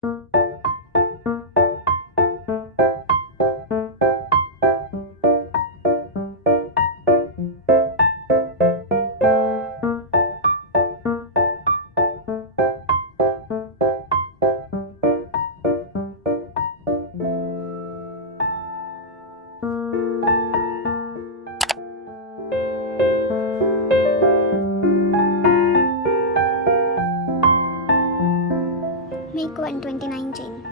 Make 129 chain.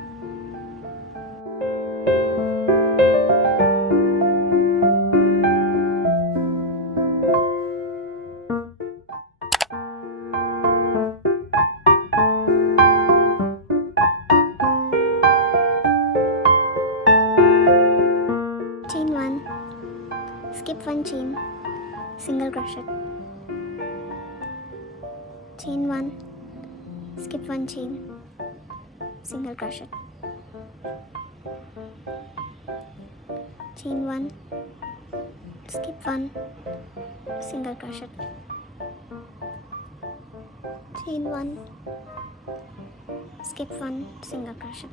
Chain 1, skip 1 chain, single crochet. Chain 1, skip 1 chain, single crochet. Chain 1, skip 1, single crochet. Chain 1, skip 1, single crochet.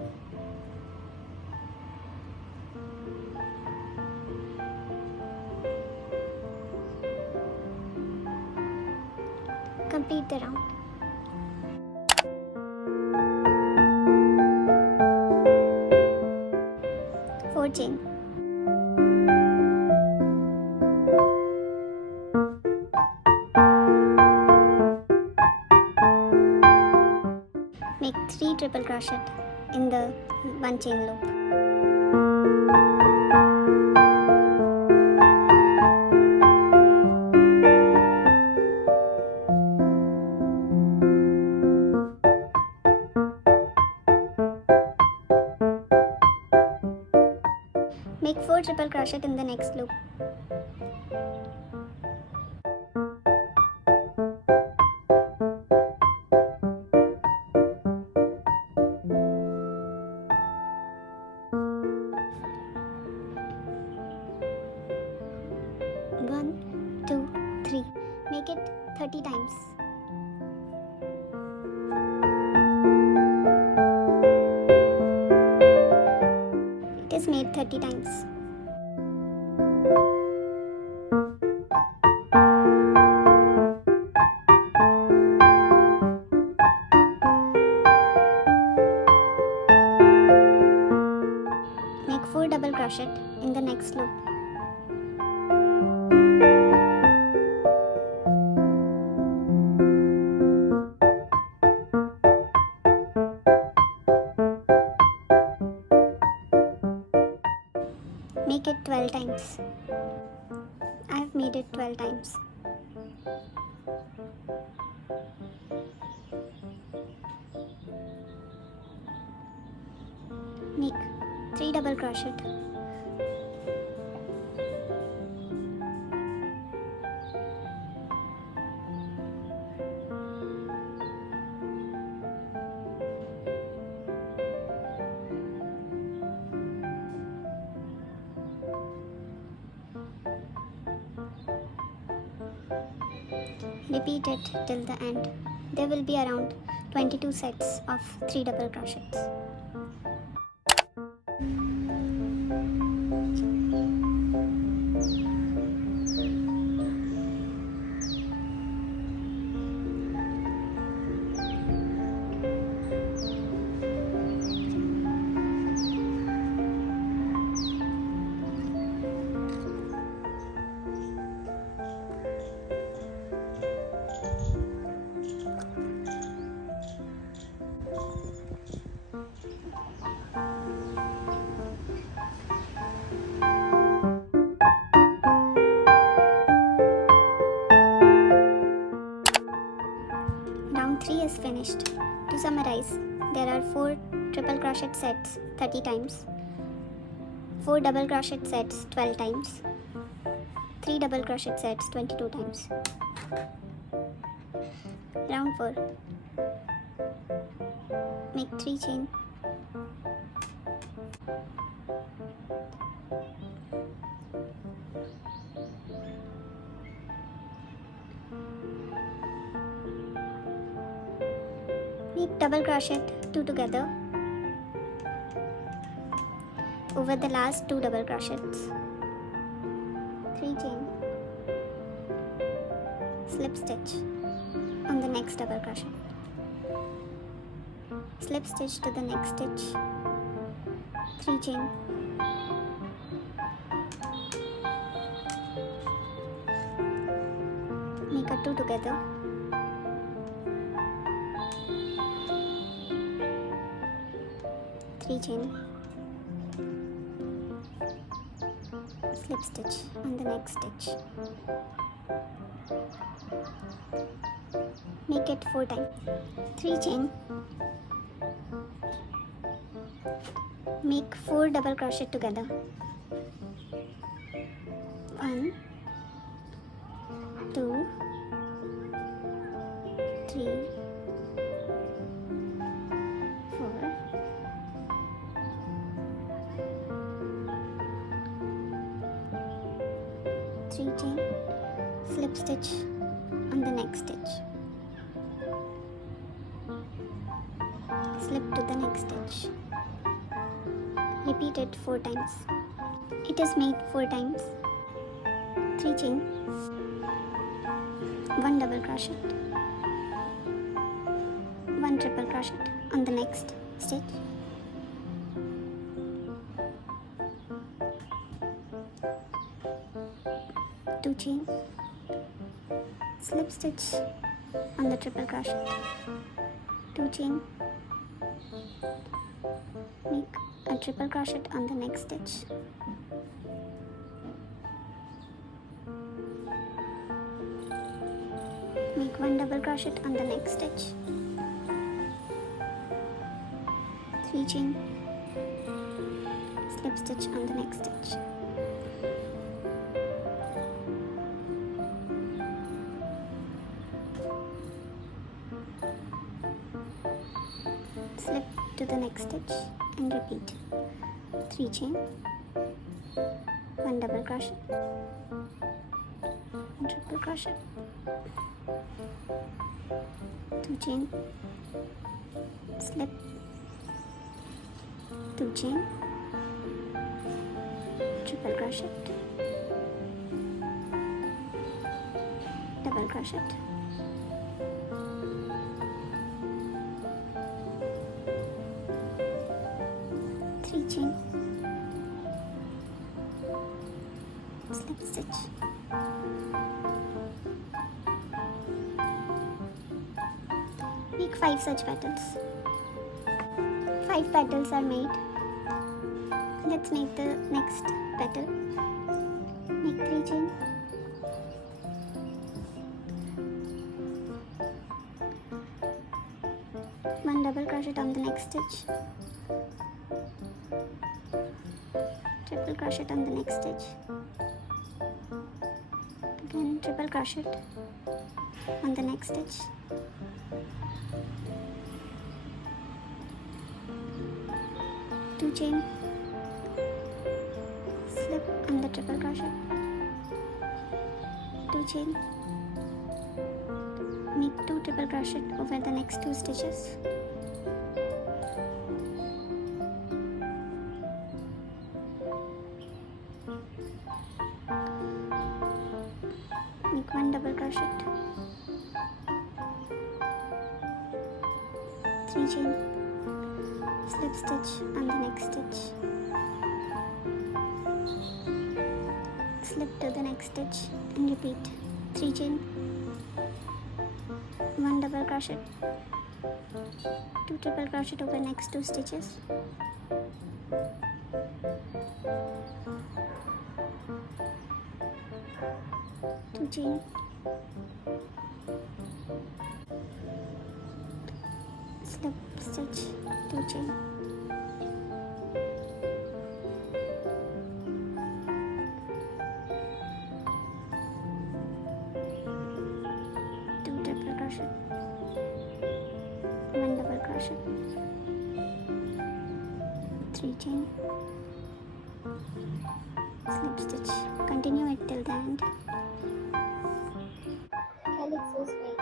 Complete the round. Four chain. Make 3 triple crochet in the 1 chain loop. Make 4 triple crochet in the next loop. One, two, three. Make it 30 times. It is made 30 times. Make 4 double crochet in the next loop. Make it 12 times. I have made it 12 times. Make 3 double crochet. Repeat it till the end. There will be around 22 sets of 3 double crochets. Round 3 is finished. To summarize, there are 4 triple crochet sets 30 times, 4 double crochet sets 12 times, 3 double crochet sets 22 times. Round 4. Make 3 chain. Make double crochet 2 together over the last 2 double crochets, 3 chain, slip stitch on the next double crochet, slip stitch to the next stitch, 3 chain, make a 2 together, three chain, slip stitch on the next stitch, make it 4 times, 3 chain, make 4 double crochet together, 1, 2, 3, 4, 3 chain, slip stitch on the next stitch, slip to the next stitch, repeat it 4 times. It is made 4 times, 3 chain, 1 double crochet, 1 triple crochet on the next stitch, 2 chain, slip stitch on the triple crochet, 2 chain, make a triple crochet on the next stitch, make 1 double crochet on the next stitch, 3 chain, slip stitch on the next stitch, slip to the next stitch and repeat, 3 chain, 1 double crochet, 1 triple crochet, 2 chain, slip, 2 chain, triple crochet, double crochet, 3 chain, slip stitch, make 5 such petals. 5 petals are made. Let's make the next petal. Make 3 chain, one double crochet on the next stitch, triple crochet on the next stitch, again triple crochet on the next stitch, two chain, slip on the triple crochet, two chain, make 2 triple crochet over the next 2 stitches, make 1 double crochet, 3 chain, slip stitch on the next stitch, slip to the next stitch and repeat, 3 chain, 1 double crochet, 2 triple crochet over next 2 stitches, two chain, slip stitch, 2 chain, two triple crochet, 1 double crochet, 3 chain, slip stitch. Continue it till the end. Helix is made.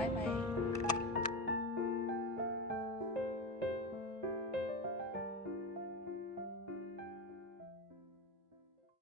Bye bye.